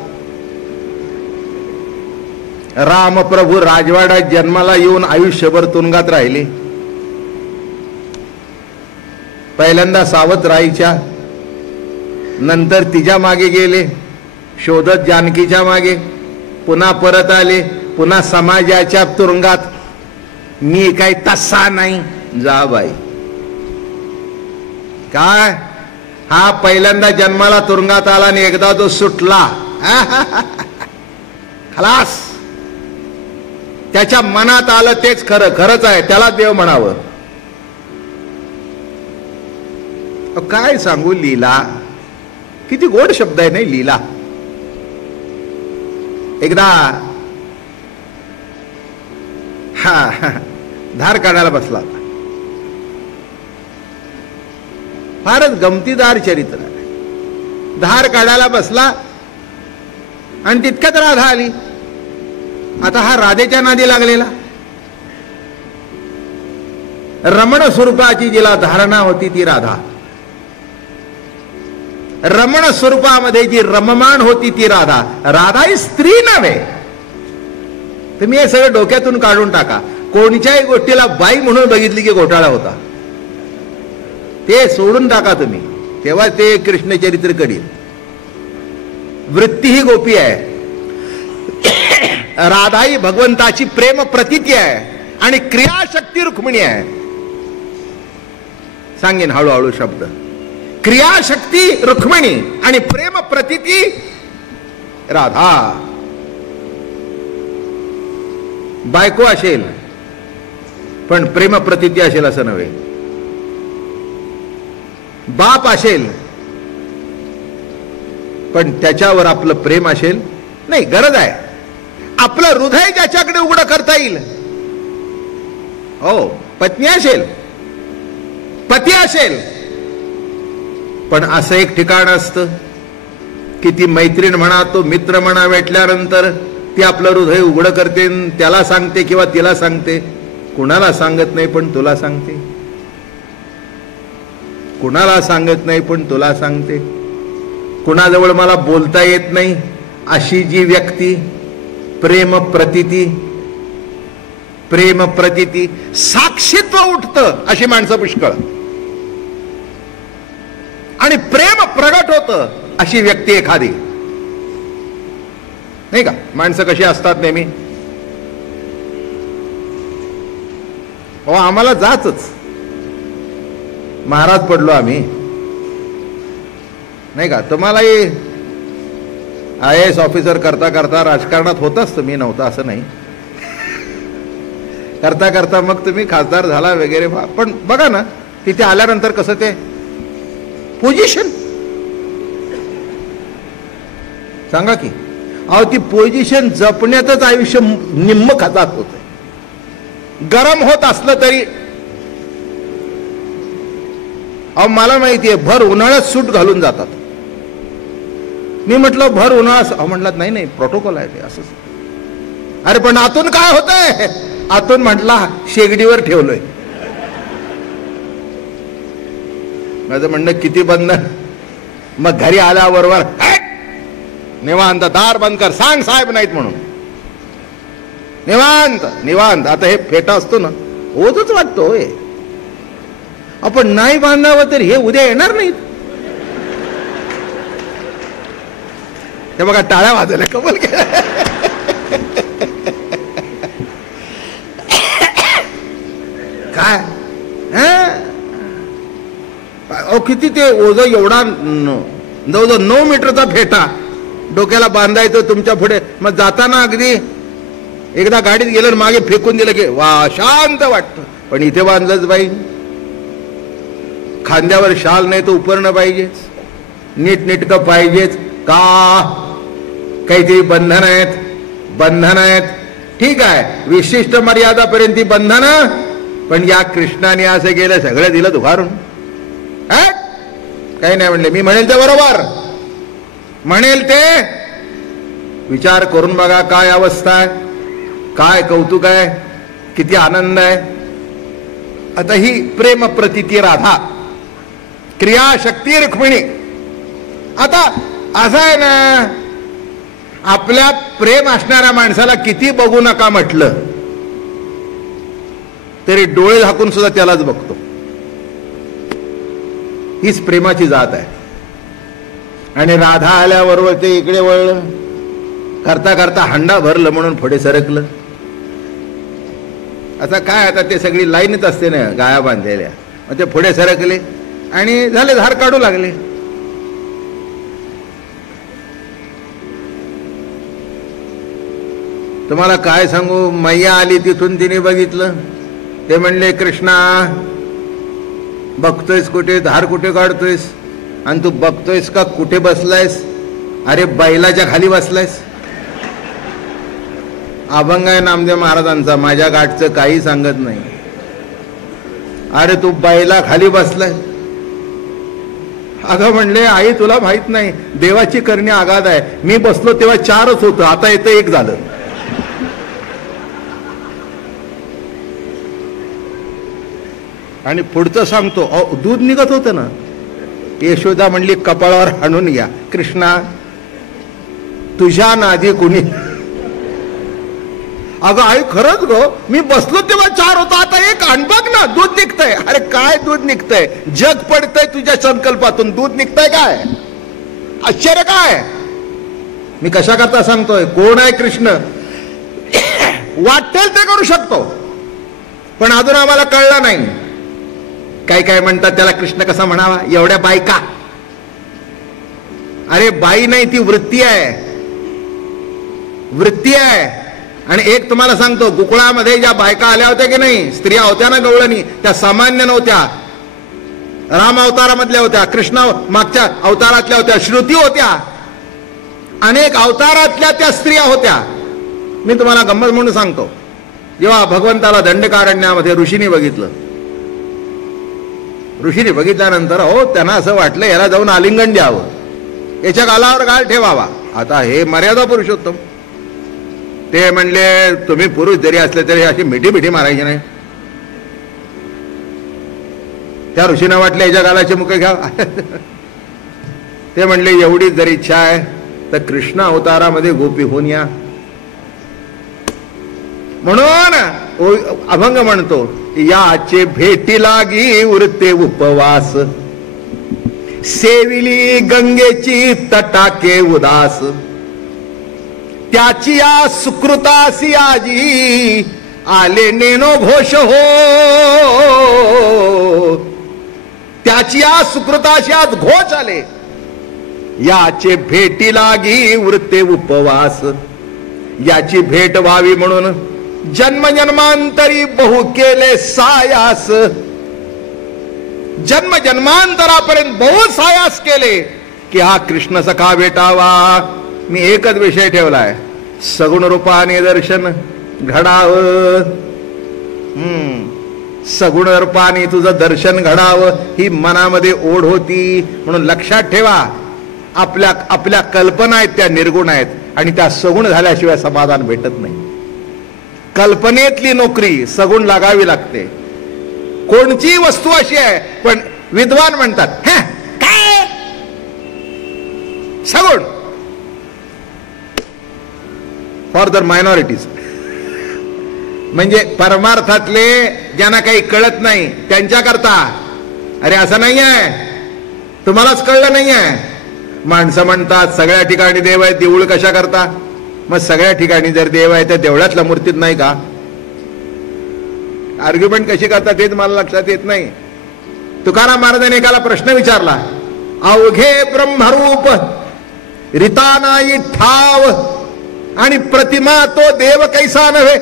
रामप्रभू राजवाड्यात जन्माला येऊन आयुष्यभर तुरुंगात राहिले. पहिल्यांदा सावत राईच्या, नंतर तिच्या मागे गेले शोधत जानकीच्या मागे, पुन्हा परत आले, पुन्हा समाजाच्या तुरुंगात. मी काही तसा नाही. जा बाई. काय हा पहिल्यांदा जन्माला तुरुंगात आला आणि एकदा तो सुटला खलास. त्याच्या मनात आलं तेच खरं, खरंच आहे, त्याला देव म्हणावं. काय सांगू, लीला. किती गोड शब्द आहे नाही लीला. एकदा धार काढायला बसला होता. फारच गमतीदार चरित्र आहे. धार काढायला बसला आणि तितक्यात राधा आली. आता हा राधेच्या नादी लागलेला. रमण स्वरूपाची जिला धारणा होती ती राधा, रमण स्वरूपामध्ये जी रममाण होती ती राधा. राधा ही स्त्री नव्हे. तुम्ही हे सगळं डोक्यातून काढून टाका. कोणत्याही गोष्टीला बाई म्हणून बघितली की घोटाळा होता, ते सोडून टाका तुम्ही, तेव्हा ते कृष्ण चरित्र करील. वृत्ती ही गोपी आहे, राधा ही भगवंताची प्रेम प्रतीती आहे आणि क्रियाशक्ती रुक्मिणी आहे. सांगेन हळूहळू शब्द. क्रियाशक्ती रुक्मिणी आणि प्रेम प्रतीती राधा. बायको असेल पण प्रेम प्रतीती असेल असं नव्हे. बाप असेल पण त्याच्यावर आपलं प्रेम असेल नाही. गरज आहे आपलं हृदय ज्याच्याकडे उघडं करता येईल. हो, पत्नी असेल, पती असेल, पण असं एक ठिकाण असतं की ती मैत्रीण म्हणा, तो मित्र म्हणा, भेटल्यानंतर ती आपलं हृदय उघडं करते, त्याला सांगते किंवा तिला सांगते. कुणाला सांगत नाही पण तुला सांगते, कुणाला सांगत नाही पण तुला सांगते. कुणाजवळ मला बोलता येत नाही अशी जी व्यक्ती, प्रेम प्रतीती, प्रेम प्रतीती, साक्षीत्व उठतं अशी माणसं पुष्कळ, आणि प्रेम प्रगट होतं अशी व्यक्ती एखादी, नाही का. माणसं कशी असतात नेहमी, हो आम्हाला जाचच, महाराज पडलो आम्ही, नाही का. तुम्हालाही IAS ऑफिसर करता करता राजकारणात होताच तुम्ही, नव्हता असं नाही, करता करता मग तुम्ही खासदार झाला वगैरे. पण बघा ना तिथे आल्यानंतर कसं ते पोझिशन, सांगा की. अहो ती पोझिशन जपण्यातच आयुष्य निम्म खचात होत. गरम होत असलं तरी, अहो मला माहितीये भर उन्हाळ्यात सूट घालून जातात. मी म्हटलं भर उन्हाळा, अहो म्हटलं नाही नाही प्रोटोकॉल आहे ते असंच. अरे पण आतून काय होतंय, आतून म्हटला शेगडीवर ठेवलोय. माझं म्हणणं किती बंधन. मग घरी आल्याबरोबर निवांत दार बंद कर, सांग साहेब नाहीत म्हणून, निवांत निवांत. आता हे फेटा असतो ना, ओझच वाटतो होय. आपण नाही बांधावं तर हे उद्या येणार नाहीत. ते बघा टाळ्या वाजवल्या, कबल केलं. काय किती ते ओझ, एवढा जवळजवळ 9 मीटरचा फेटा डोक्याला बांधायचं तुमच्या पुढे. मग जाताना अगदी एकदा गाडीत गेलं मागे फेकून दिलं की वा शांत वाटतं. पण इथे बांधलंच बाई, खांद्यावर शाल नाही तर उपरणं पाहिजेच, नीटनेटकं पाहिजेच. का काहीतरी बंधन आहेत, बंधन आहेत. ठीक आहे, विशिष्ट मर्यादापर्यंत ती बंधनं, पण या कृष्णाने असं केलं, सगळं दिलं दुखारून. काही नाही म्हणले. मी म्हणेल ते बरोबर, म्हणेल ते विचार करून बघा. काय अवस्था आहे, काय कौतुक आहे, किती आनंद आहे. आता ही प्रेम प्रतीती राधा, क्रियाशक्ती रुक्मिणी. आता असं आहे ना, आपल्या प्रेम असणाऱ्या माणसाला किती बघू नका म्हटलं तरी डोळे झाकून सुद्धा त्यालाच बघतो. हीच प्रेमाची जात आहे. आणि राधा आल्याबरोबर ते इकडे वळलं, करता करता हंडा भरलं म्हणून पुढे सरकलं. आता काय, आता ते सगळी लाईनच असते ना गाया बांधलेल्या, मग ते पुढे सरकले आणि झाले धार काढू लागले. तुम्हाला काय सांगू, मैया आली तिथून तिने बघितलं. ते म्हणले कृष्णा बघतोयस कुठे, धार कुठे काढतोयस, आणि तू बघतोयस का कुठे बसलायस. अरे बैलाच्या खाली बसलायस. अभंग आहे नामदेव महाराजांचा, माझ्या गाठचं काही सांगत नाही. अरे तू बैला खाली बसलाय. अगं म्हणले, आई तुला माहित नाही, देवाची करणी आगाध आहे. मी बसलो तेव्हा 4च होतं, आता येतं 1 झालं. आणि पुढचं सांगतो, दूध निघत होतं ना. यशोदा म्हणली, कपाळावर हाणून या, कृष्णा तुझ्या नादी कुणी. अगं आई खरंच गो, मी बसलो तेव्हा 4 होतं, आता 1 आण बघ ना, दूध निघतंय. अरे काय दूध निघतंय, जग पडतंय तुझ्या संकल्पातून, दूध निघतंय काय, आश्चर्य काय. मी कशा करता सांगतोय, कोण आहे कृष्ण, वाटेल ते करू शकतो, पण अजून आम्हाला कळलं नाही. काय काय म्हणतात त्याला, कृष्ण कसा म्हणावा, एवढ्या बायका. अरे बाई नाही, ती वृत्ती आहे, वृत्ती आहे. आणि एक तुम्हाला सांगतो, गोकुळामध्ये ज्या बायका आल्या होत्या की नाही, स्त्रिया होत्या ना गवळणी, त्या सामान्य नव्हत्या. राम अवतारामधल्या होत्या, कृष्ण मागच्या अवतारातल्या होत्या, श्रुती होत्या, अनेक अवतारातल्या त्या स्त्रिया होत्या. मी तुम्हाला गंमत म्हणून सांगतो, जेव्हा भगवंताला दंडकारण्यामध्ये ऋषीने बघितलं, ऋषीने बघितल्यानंतर त्यांना असं वाटलं याला जाऊन आलिंगन द्यावं, याच्या गालावर गाल ठेवावा. आता हे मर्यादा पुरुषोत्तम, ते म्हणले तुम्ही पुरुष जरी असले तरी अशी मिठी मारायची नाही. त्या ऋषीना वाटलं याच्या गालाचे मुख घ्या. ते म्हणले एवढीच जर इच्छा आहे तर कृष्ण अवतारामध्ये गोपी होऊन या. म्हणून अभंग म्हणतो, याचे भेटी लागी उरते उपवास, सेविली गंगेची तटाके उदास, त्याची या सुकृतासी आजी आले नेनो घोष हो, त्याची या सुकृताशी आज घोष आले. याचे भेटी लागी उरते उपवास, याची भेट व्हावी म्हणून जन्मजन्मांतरी बहु केले सायास. जन्म जन्मांतरापर्यंत बहु सायास केले की हा कृष्ण सखा भेटावा. मी एकच विषय ठेवलाय, सगुण रूपाने दर्शन घडावं. सगुण रूपाने तुझं दर्शन घडावं ही मनामध्ये ओढ होती. म्हणून लक्षात ठेवा, आपल्या कल्पना आहेत त्या निर्गुण आहेत, आणि त्या सगुण झाल्याशिवाय समाधान भेटत नाही. कल्पनेतली नोकरी सगुण लागावी लागते. कोणची वस्तू अशी आहे, पण विद्वान म्हणतात काय सगुण, फॉर द मायनॉरिटीज. म्हणजे परमार्थातले ज्यांना काही कळत नाही त्यांच्याकरता. अरे असं नाही आहे, तुम्हालाच कळलं नाही आहे. माणसं म्हणतात सगळ्या ठिकाणी देव आहे, देऊळ कशा करता. मग सगळ्या ठिकाणी जर देव आहे तर देवळातल्या मूर्तीत नाही का. आर्ग्युमेंट कशी करतात तेच मला लक्षात येत नाही. तुकाराम महाराजांनी एकाला प्रश्न विचारला, अवघे ब्रह्मरूप रिता नाही ठाव, आणि प्रतिमा तो देव कैसा नव्हे.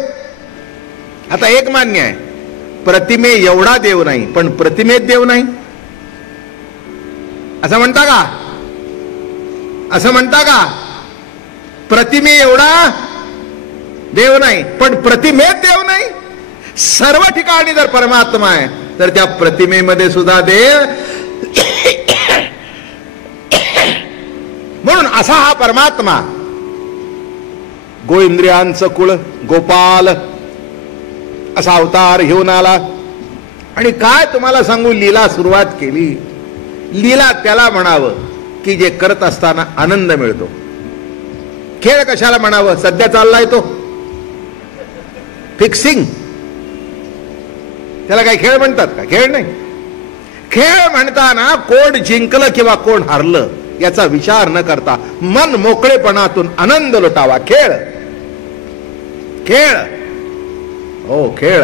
आता एक मान्य आहे, प्रतिमे एवढा देव नाही, पण प्रतिमेत देव नाही असं म्हणता का. असं म्हणता का, प्रतिमे एवढा देव नाही पण प्रतिमेत देव नाही. सर्व ठिकाणी जर परमात्मा आहे तर त्या प्रतिमेमध्ये सुद्धा देव. म्हणून असा हा परमात्मा गोइंद्रियांचं कुळ गोपाल असा अवतार घेऊन आला. आणि काय तुम्हाला सांगू, लीला सुरुवात केली. लीला त्याला म्हणावं की जे करत असताना आनंद मिळतो. खेळ कशाला म्हणावं, सध्या चाललाय तो फिक्सिंग, त्याला काही खेळ म्हणतात का. खेळ नाही. खेळ म्हणताना कोण जिंकलं किंवा कोण हारलं याचा विचार न करता मन मोकळेपणातून आनंद लुटावा. खेळ खेळ हो खेळ.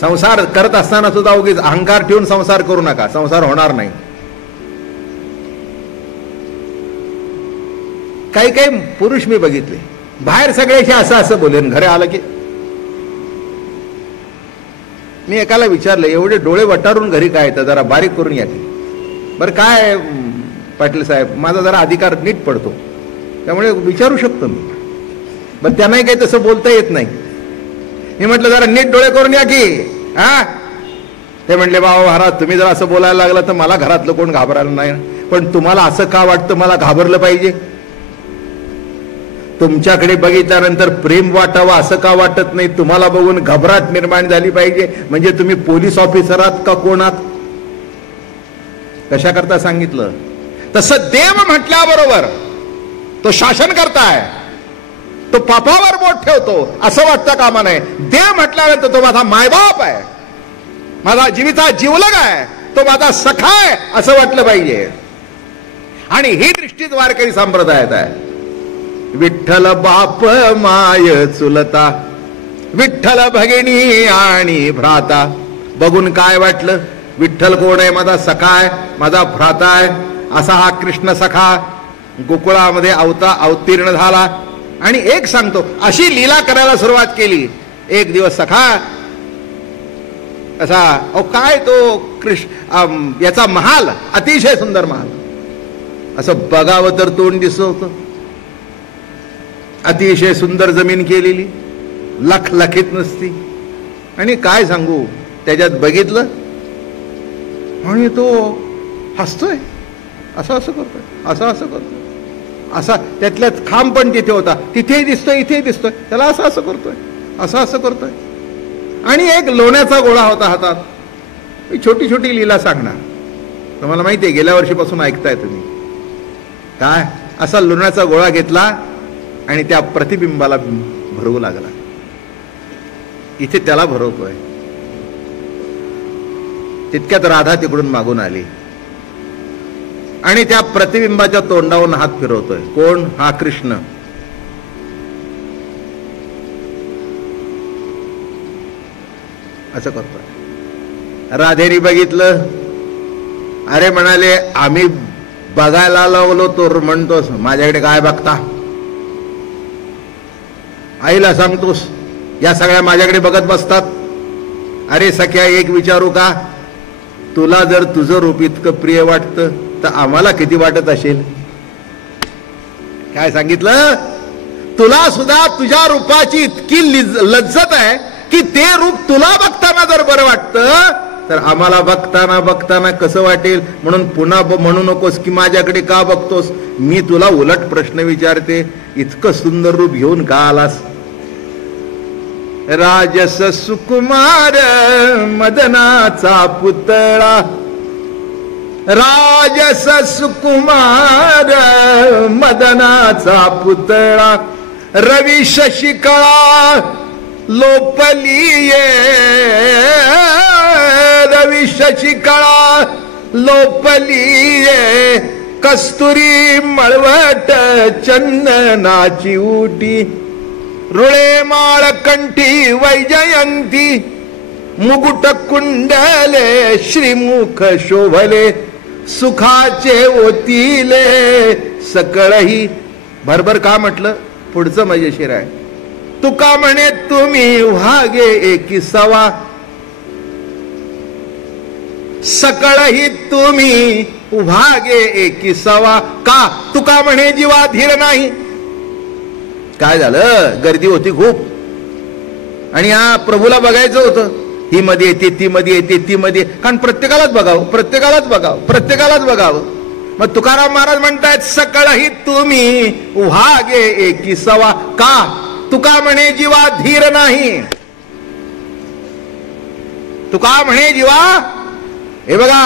संसार करत असताना सुद्धा उगीच अहंकार ठेवून संसार करू नका, संसार होणार नाही. काही काही पुरुष मी बघितले बाहेर सगळ्याशी असं बोलेन, घरी आलं की. मी एकाला विचारलं, एवढे डोळे वटारून घरी काय येतं, जरा बारीक करून या की. बरं काय पाटील साहेब, माझा जरा अधिकार नीट पडतो त्यामुळे विचारू शकतो मी. बरं त्यांनाही काही तसं बोलता येत नाही. मी म्हटलं जरा नीट डोळे करून या की. ते म्हणले, बाबा महाराज तुम्ही जर असं बोलायला लागलं तर मला घरातलं कोण घाबरायला नाही, पण तुम्हाला असं का वाटतं मला घाबरलं पाहिजे? तुमच्याकडे बघितल्यानंतर प्रेम वाटावं असं का वाटत नाही? तुम्हाला बघून घबराट निर्माण झाली पाहिजे. म्हणजे तुम्ही पोलीस ऑफिसर आहात का कोण आहात? कशा करता सांगितलं? तसं देव म्हटल्याबरोबर तो शासन करताय, तो पापावर बोट ठेवतो असं वाटतं कामा नये. देव म्हटल्यानंतर तो माझा मायबाप आहे, माझा जीविता जीवलग आहे, तो माझा सखा आहे असं वाटलं पाहिजे. आणि ही दृष्टी वारकरी संप्रदायात आहे. विठ्ठल बाप माय चुलता, विठ्ठल भगिनी आणि भ्राता. बघून काय वाटलं? विठ्ठल कोण आहे? माझा सखा आहे, माझा भ्राता आहे. असा हा कृष्ण सखा गोकुळामध्ये अवतीर्ण झाला. आणि एक सांगतो, अशी लीला करायला सुरुवात केली. एक दिवस सखा असा, काय तो कृष्ण याचा महाल, अतिशय सुंदर महाल, असं बघावं तर तोंड दिसत होतं. अतिशय सुंदर जमीन केलेली, लखलखीत नसती. आणि काय सांगू, त्याच्यात बघितलं आणि तो हसतोय, असं असं करतोय, असं असं करतोय, असा. त्यातल्यात खांब पण तिथे होता, तिथेही दिसतोय, इथेही दिसतोय, त्याला असं असं करतोय, असं असं करतोय. आणि एक लोण्याचा गोळा होता हातात. छोटी छोटी लीला सांगणार, तुम्हाला माहिती आहे, गेल्या वर्षीपासून ऐकताय तुम्ही. काय? असा लोण्याचा गोळा घेतला आणि त्या प्रतिबिंबाला भरवू लागला. इथे त्याला भरवतोय. तितक्यात राधा तिकडून मागून आली आणि त्या प्रतिबिंबाच्या तोंडावरून हात फिरवतोय. कोण? हा कृष्ण. असं करतोय. राधेने बघितलं. अरे म्हणाले, आम्ही बघायला लावलो तो म्हणतोस, माझ्याकडे काय बघता? आईला सांगतोस, या सगळ्या माझ्याकडे बघत बसतात. अरे सख्या, एक विचारू का? तुला जर तुझं रूप इतकं प्रिय वाटतं तर आम्हाला किती वाटत असेल? काय सांगितलं? तुला सुद्धा तुझ्या रूपाची इतकी लज्जत आहे की ते रूप तुला बघताना जर बरं वाटतं तर आम्हाला बघताना बघताना कसं वाटेल? म्हणून पुन्हा म्हणू नकोस की माझ्याकडे का बघतोस. मी तुला उलट प्रश्न विचारते, इतकं सुंदर रूप घेऊन का आलास? राजस सुकुमार मदनाचा पुतळा, राजस सुकुमार मदनाचा पुतळा, रवी शशिकळा लोपलीये, रवी शशिकळा लोपलीये, कस्तुरी मळवट चंदनाची उटी, रुळे माळ कंठी वैजयंती, मुकुट कुंडले श्रीमुख शोभले, सुखाचे ओतिले सकळही. भरभर का म्हटलं? पुढचं मजेशीर आहे. तुका म्हणे तुम्ही व्हागे एकिसावा, सकळही तुम्ही व्हागे एकिसावा. का? तुका म्हणे जीवा धीर नाही. काय झालं? गर्दी होती खूप आणि या प्रभूला बघायचं होतं. ही मध्ये येते, ती मध्ये येते, ती मध्ये, कारण प्रत्येकालाच बघावं, प्रत्येकालाच बघावं, प्रत्येकालाच बघावं. मग तुकाराम महाराज म्हणतायत, सकळही तुम्ही व्हागे एकिसावा. का? तुका म्हणे जीवा धीर नाही. तुका म्हणे जीवा, हे बघा,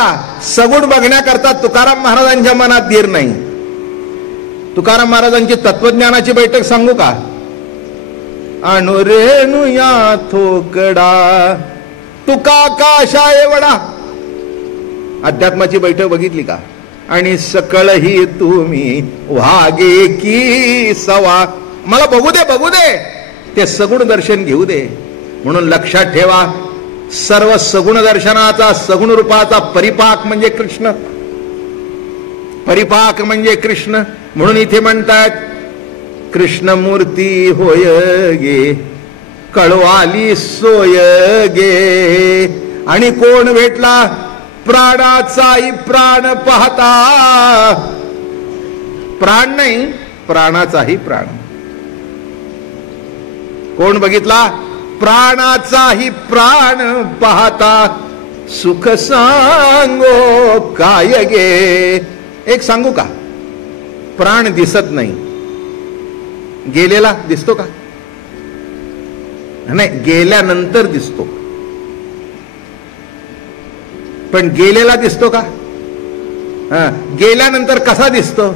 सगुण बघण्याकरता तुकाराम महाराजांच्या मनात धीर नाही. तुकाराम महाराजांची तत्वज्ञानाची बैठक सांगू का? अनुरेणू या थोकडा तुका काशा एवढा. अध्यात्माची बैठक बघितली का? आणि सकळही तुम्ही व्हागे की सवा. मला बघू दे, बघू दे, ते सगुण दर्शन घेऊ दे. म्हणून लक्षात ठेवा, सर्व सगुण दर्शनाचा, सगुण रूपाचा परिपाक म्हणजे कृष्ण. परिपाक म्हणजे कृष्ण. म्हणून इथे म्हणतात, कृष्ण मूर्ती होय गे, कळवाली सोय गे. आणि कोण भेटला? प्राणाचाही प्राण पाहता. प्राण नाही, प्राणाचाही प्राण. कोण बघितला? प्राणाचाही प्राण पाहता, सुख सांगो काय गे. एक सांगू का, प्राण दिसत नाही, गेलेला दिसतो का? नाही, गेल्यानंतर दिसतो, पण गेलेला दिसतो का? गेल्यानंतर कसा दिसतो?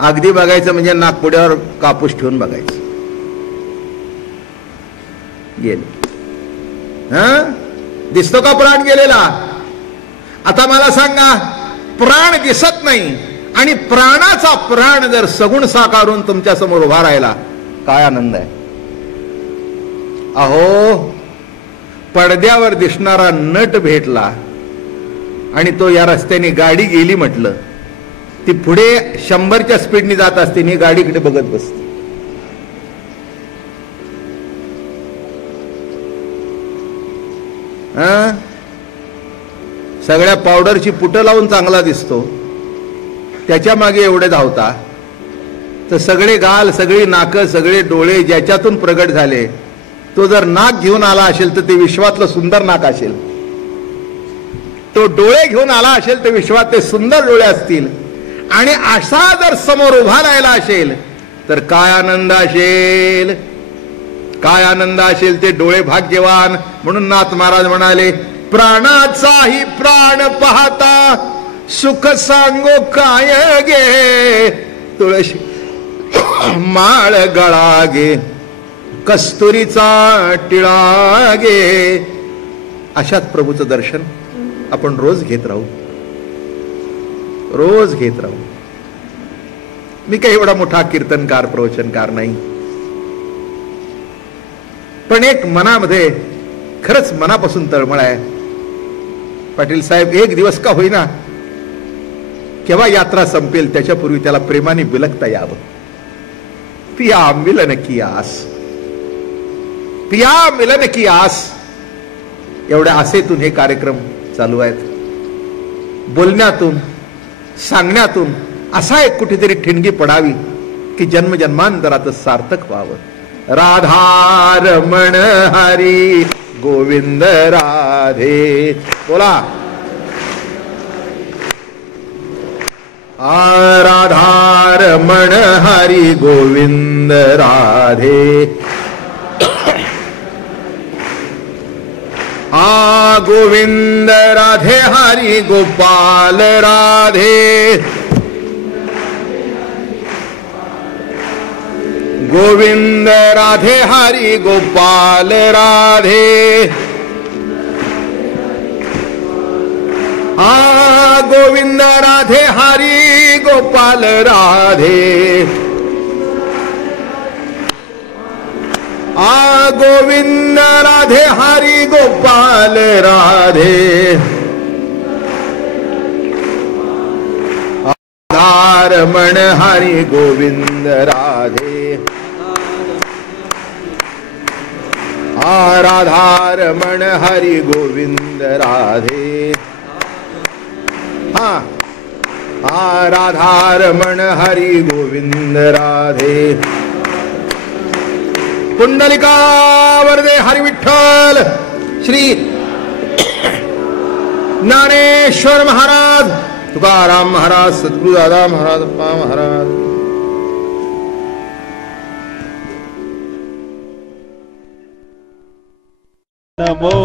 अगदी बघायचं म्हणजे नागपुड्यावर कापूस ठेवून बघायचं. गेले, दिसतो का प्राण गेलेला? आता मला सांगा, प्राण दिसत नाही आणि प्राणाचा प्राण जर सगुण साकारून तुमच्या समोर उभा राहिला, काय आनंद आहे. अहो, पडद्यावर दिसणारा नट भेटला आणि तो या रस्त्याने गाडी गेली म्हटलं, ती पुढे 100च्या स्पीडने जात असते आणि गाडीकडे बघत बसते. सगळ्या पावडरची पुटं लावून चांगला दिसतो, त्याच्या मागे एवढे धावता, तर सगळे गाल, सगळी नाकं, सगळे डोळे ज्याच्यातून प्रगट झाले, तो जर नाक घेऊन आला असेल तर ते विश्वातलं सुंदर नाक असेल, तो डोळे घेऊन आला असेल तर विश्वात ते सुंदर डोळे असतील, आणि असा जर समोर उभा राहिला असेल तर काय आनंद असेल, काय आनंद असेल. ते डोळे भाग्यवान. म्हणून नाथ महाराज म्हणाले, प्राणाचाही प्राण पाहता सुख सांगो काय गे. तुळशी माळ गळा गे, कस्तुरीचा टिळा गे. अशाच प्रभूचं दर्शन आपण रोज घेत राहू, रोज घेत राहू. मी काही एवढा मोठा कीर्तनकार, प्रवचनकार नाही, पण एक मनामध्ये खरंच मनापासून तळमळ आहे. पाटील साहेब, एक दिवस का होईना, केव्हा यात्रा संपेल त्याच्यापूर्वी त्याला प्रेमाने बिलकता यावं. पिया मिलन की आस, पिया मिलन की आस. एवढ्या आसेतून हे कार्यक्रम चालू आहेत. बोलण्यातून, सांगण्यातून असा एक कुठेतरी ठिणगी पडावी की जन्मजन्मांतराचं सार्थक व्हावं. राधा रमण हरी गोविंद राधे. बोला, राधा रमण हरी गोविंद राधे. गोविंद राधे हरी गोपाल राधे. गोविंद राधे हरी गोपाल राधे. गोविंद राधे हरी गोपाल राधे. गोविंद राधे हरी गोपाल राधे. रमण हरी गोविंद राधे. राधा रमण हरी गोविंद राधे. राधा रमण हरी गोविंद राधे. पुंडलिका वरदे हरी विठ्ठल. श्री ज्ञानेश्वर महाराज, तुकाराम महाराज, सद्गुरु दादा महाराज, अप्पा महाराज. नमो